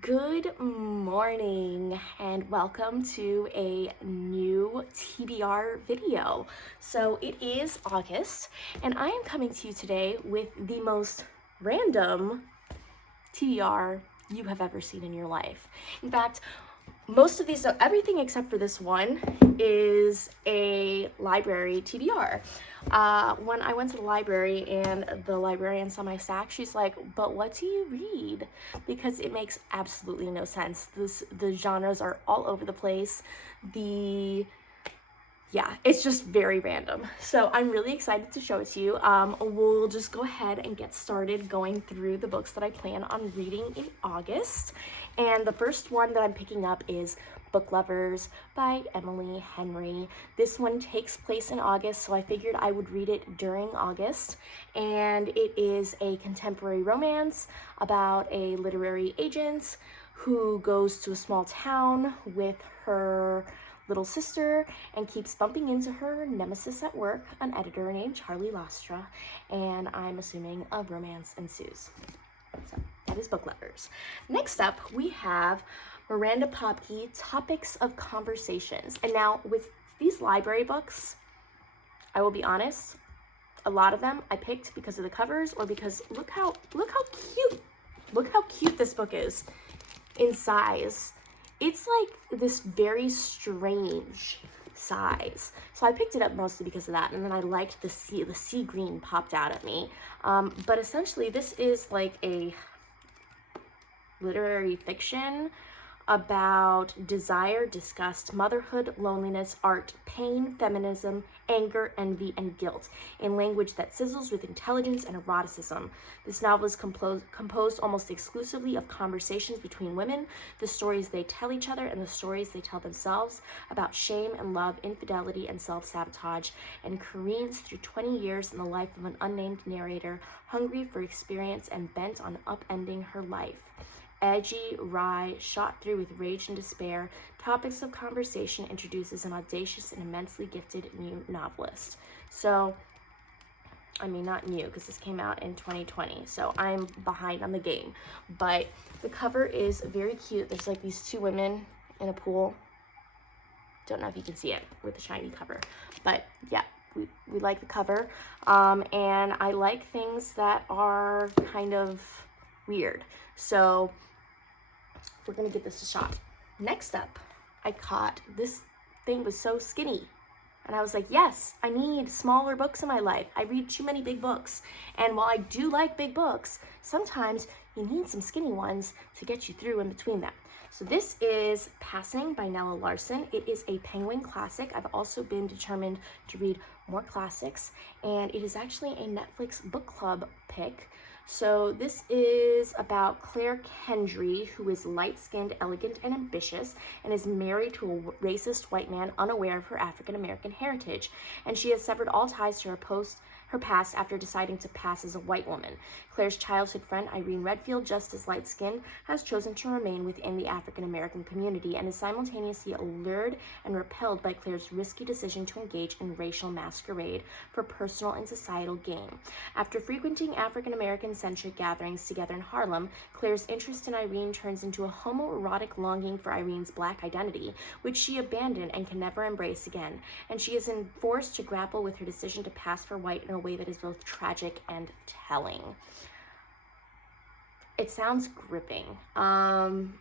Good morning and welcome to a new TBR video. So it is August and I am coming to you today with the most random TBR you have ever seen in your life. In fact, most of these, everything except for this one, is a library TBR. When I went to the library and the librarian saw my stack, she's like, "But what do you read?" Because it makes absolutely no sense. The genres are all over the place. Yeah, it's just very random. So I'm really excited to show it to you. We'll just go ahead and get started going through the books that I plan on reading in August. And the first one that I'm picking up is Book Lovers by Emily Henry. This one takes place in August, so I figured I would read it during August. And it is a contemporary romance about a literary agent who goes to a small town with her little sister and keeps bumping into her nemesis at work, an editor named Charlie Lastra, and I'm assuming a romance ensues. So that is Book Lovers. Next up, we have Miranda Popke, Topics of Conversations. And now with these library books, I will be honest, a lot of them I picked because of the covers or because look how cute this book is in size. It's like this very strange size. So I picked it up mostly because of that, and then I liked the sea green popped out at me. But essentially this is like a literary fiction about desire, disgust, motherhood, loneliness, art, pain, feminism, anger, envy, and guilt in language that sizzles with intelligence and eroticism. This novel is composed almost exclusively of conversations between women, the stories they tell each other and the stories they tell themselves about shame and love, infidelity and self-sabotage, and careens through 20 years in the life of an unnamed narrator, hungry for experience and bent on upending her life. Edgy, wry, shot through with rage and despair, Topics of Conversation introduces an audacious and immensely gifted new novelist. So, I mean, not new, because this came out in 2020, so I'm behind on the game. But the cover is very cute. There's like these two women in a pool. Don't know if you can see it with the shiny cover. But yeah, we like the cover. And I like things that are kind of weird. So we're gonna give this a shot. Next up, I caught this thing was so skinny. And I was like, yes, I need smaller books in my life. I read too many big books. And while I do like big books, sometimes you need some skinny ones to get you through in between them. So this is Passing by Nella Larson. It is a Penguin classic. I've also been determined to read more classics. And it is actually a Netflix book club pick. So this is about Claire Kendry, who is light-skinned, elegant, and ambitious, and is married to a racist white man unaware of her African-American heritage. And she has severed all ties to her past after deciding to pass as a white woman. Claire's childhood friend, Irene Redfield, just as light-skinned, has chosen to remain within the African-American community and is simultaneously allured and repelled by Claire's risky decision to engage in racial masquerade for personal and societal gain. After frequenting African-American-centric gatherings together in Harlem, Claire's interest in Irene turns into a homoerotic longing for Irene's black identity, which she abandoned and can never embrace again, and she is forced to grapple with her decision to pass for white in a way that is both tragic and telling. It sounds gripping and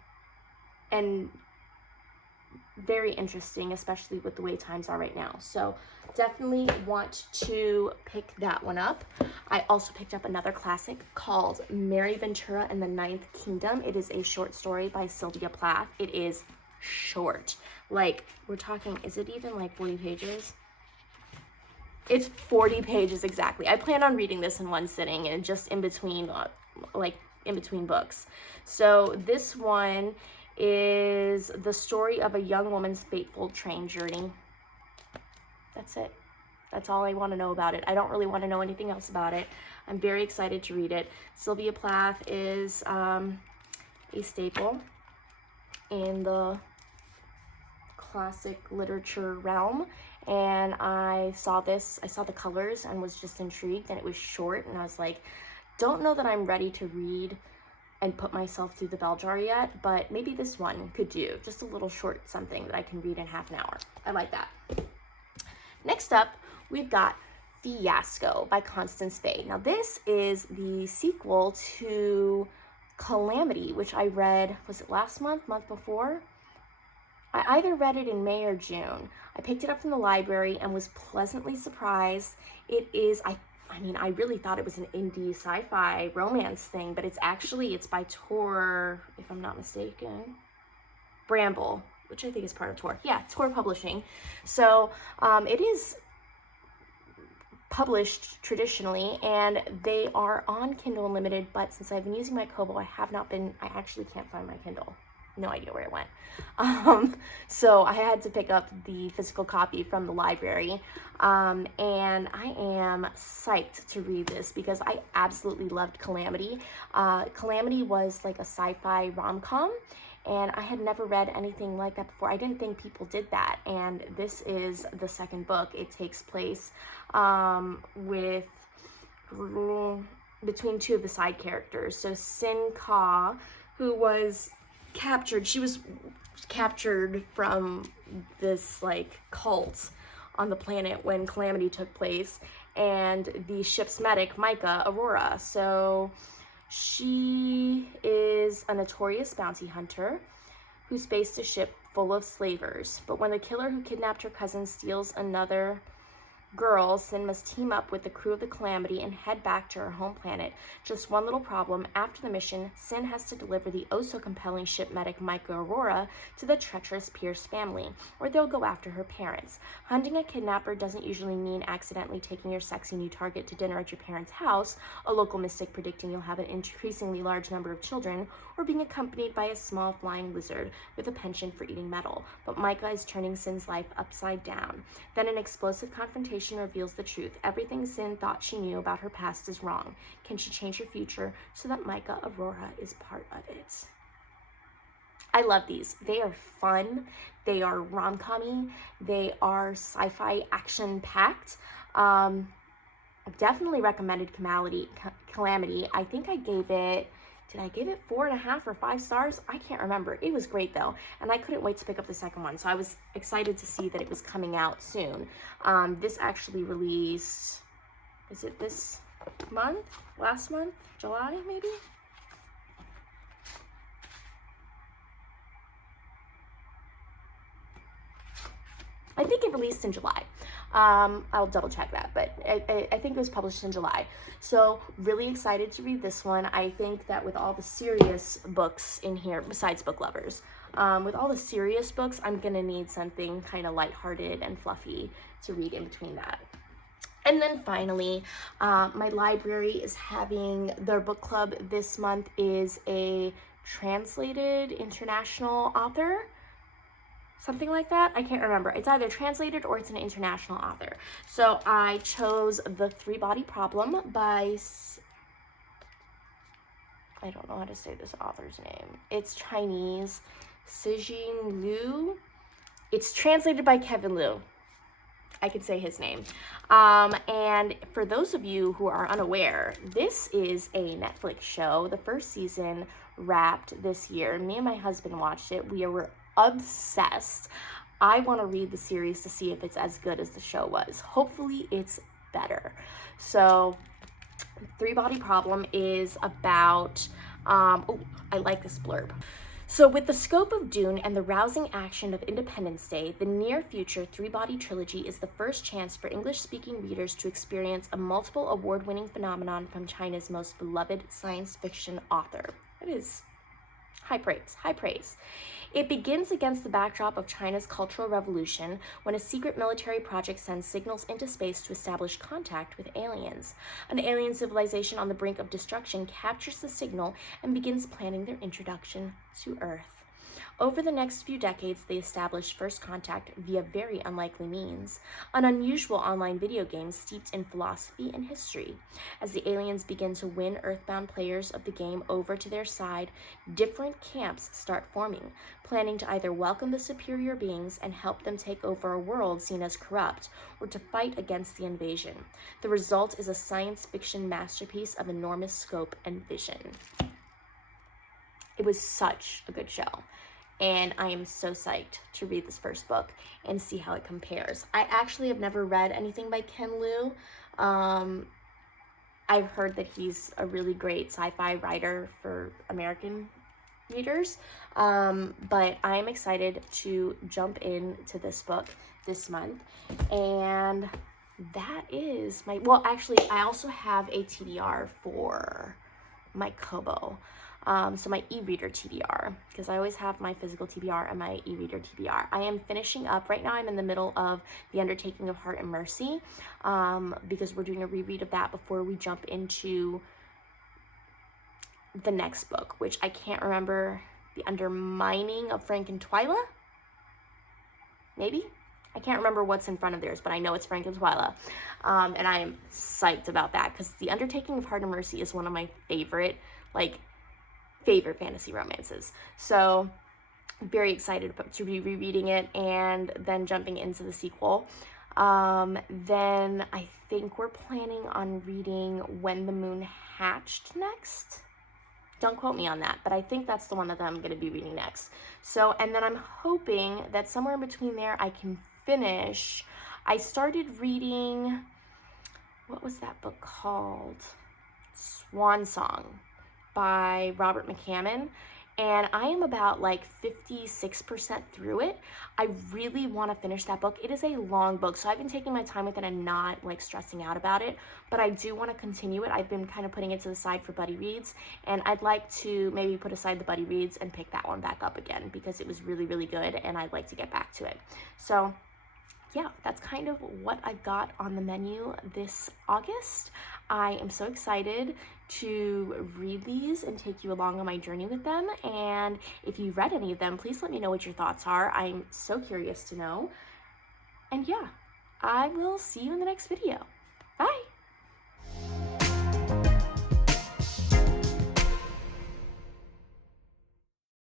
very interesting, especially with the way times are right now. So definitely want to pick that one up. I also picked up another classic called Mary Ventura and the Ninth Kingdom. It is a short story by Sylvia Plath. It is short. Like, we're talking, is it even like 40 pages? It's 40 pages exactly. I plan on reading this in one sitting and just in between books. So this one is the story of a young woman's fateful train journey. That's it. That's all I want to know about it. I don't really want to know anything else about it. I'm very excited to read it. Sylvia Plath is a staple in the classic literature realm, and I saw the colors and was just intrigued, and it was short, and I was like, don't know that I'm ready to read and put myself through the bell jar yet, but maybe this one could do. Just a little short something that I can read in half an hour. I like that. Next up, we've got Fiasco by Constance Fay. Now this is the sequel to Calamity, which I read, was it last month, month before? I either read it in May or June. I picked it up from the library and was pleasantly surprised. It is, I mean, I really thought it was an indie sci-fi romance thing, but it's by Tor, if I'm not mistaken, Bramble, which I think is part of Tor. Yeah, Tor Publishing. So it is published traditionally, and they are on Kindle Unlimited, but since I've been using my Kobo, I actually can't find my Kindle. No idea where it went. So I had to pick up the physical copy from the library, and I am psyched to read this because I absolutely loved Calamity. Calamity was like a sci-fi rom-com, and I had never read anything like that before. I didn't think people did that, and this is the second book. It takes place between two of the side characters. So Sin Ka, who was captured, she was captured from this like cult on the planet when Calamity took place, and the ship's medic, Micah Aurora. So she is a notorious bounty hunter who spaced a ship full of slavers. But when the killer who kidnapped her cousin steals another girl, Sin must team up with the crew of the Calamity and head back to her home planet. Just one little problem. After the mission, Sin has to deliver the oh-so-compelling ship medic Micah Aurora to the treacherous Pierce family, or they'll go after her parents. Hunting a kidnapper doesn't usually mean accidentally taking your sexy new target to dinner at your parents' house, a local mystic predicting you'll have an increasingly large number of children, or being accompanied by a small flying lizard with a penchant for eating metal. But Micah is turning Sin's life upside down. Then an explosive confrontation reveals the truth. Everything Sin thought she knew about her past is wrong. Can she change her future so that Micah Aurora is part of it? I love these. They are fun. They are rom-com-y. They are sci-fi action-packed. I've definitely recommended Calamity. I think I gave it, did I give it 4.5 or 5 stars? I can't remember. It was great though, and I couldn't wait to pick up the second one. So I was excited to see that it was coming out soon. This actually released, is it this month? Last month? July, maybe? I think it released in July. I'll double check that, but I think it was published in July. So really excited to read this one. I think that with all the serious books in here, besides Book Lovers, with all the serious books, I'm gonna need something kind of lighthearted and fluffy to read in between that. And then finally, my library is having their book club this month is a translated international author. Something like that. I can't remember. It's either translated or it's an international author. So I chose The Three-Body Problem by, I don't know how to say this author's name. It's Chinese. Sijing Liu. It's translated by Kevin Liu. I can say his name. And for those of you who are unaware, this is a Netflix show. The first season wrapped this year. Me and my husband watched it. We were obsessed. I want to read the series to see if it's as good as the show was. Hopefully it's better. So Three-Body Problem is about, oh, I like this blurb. So with the scope of Dune and the rousing action of Independence Day, the near-future Three-Body trilogy is the first chance for English-speaking readers to experience a multiple award-winning phenomenon from China's most beloved science fiction author. It is high praise, high praise. It begins against the backdrop of China's Cultural Revolution when a secret military project sends signals into space to establish contact with aliens. An alien civilization on the brink of destruction captures the signal and begins planning their introduction to Earth. Over the next few decades, they establish first contact via very unlikely means, an unusual online video game steeped in philosophy and history. As the aliens begin to win Earthbound players of the game over to their side, different camps start forming, planning to either welcome the superior beings and help them take over a world seen as corrupt, or to fight against the invasion. The result is a science fiction masterpiece of enormous scope and vision. it was such a good show. And I am so psyched to read this first book and see how it compares. I actually have never read anything by Ken Liu. I've heard that he's a really great sci-fi writer for American readers, but I'm excited to jump into this book this month. And that is my, well, actually, I also have a TBR for my Kobo. So my e-reader TBR, because I always have my physical TBR and my e-reader TBR. I am finishing up, right now I'm in the middle of The Undertaking of Heart and Mercy, because we're doing a reread of that before we jump into the next book, which I can't remember, The Undermining of Frank and Twyla? Maybe? I can't remember what's in front of theirs, but I know it's Frank and Twyla. And I am psyched about that, because The Undertaking of Heart and Mercy is one of my favorite fantasy romances. So I'm very excited to be rereading it and then jumping into the sequel. Then I think we're planning on reading When the Moon Hatched next. Don't quote me on that, but I think that's the one that I'm going to be reading next. So, and then I'm hoping that somewhere in between there I can finish. I started reading, what was that book called? Swan Song by Robert McCammon, and I am about like 56% through it. I really want to finish that book. It is a long book, so I've been taking my time with it and not like stressing out about it, but I do want to continue it. I've been kind of putting it to the side for buddy reads, and I'd like to maybe put aside the buddy reads and pick that one back up again, because it was really, really good and I'd like to get back to it. So yeah, that's kind of what I've got on the menu this August. I am so excited to read these and take you along on my journey with them. And if you've read any of them, please let me know what your thoughts are. I'm so curious to know. And yeah, I will see you in the next video. Bye.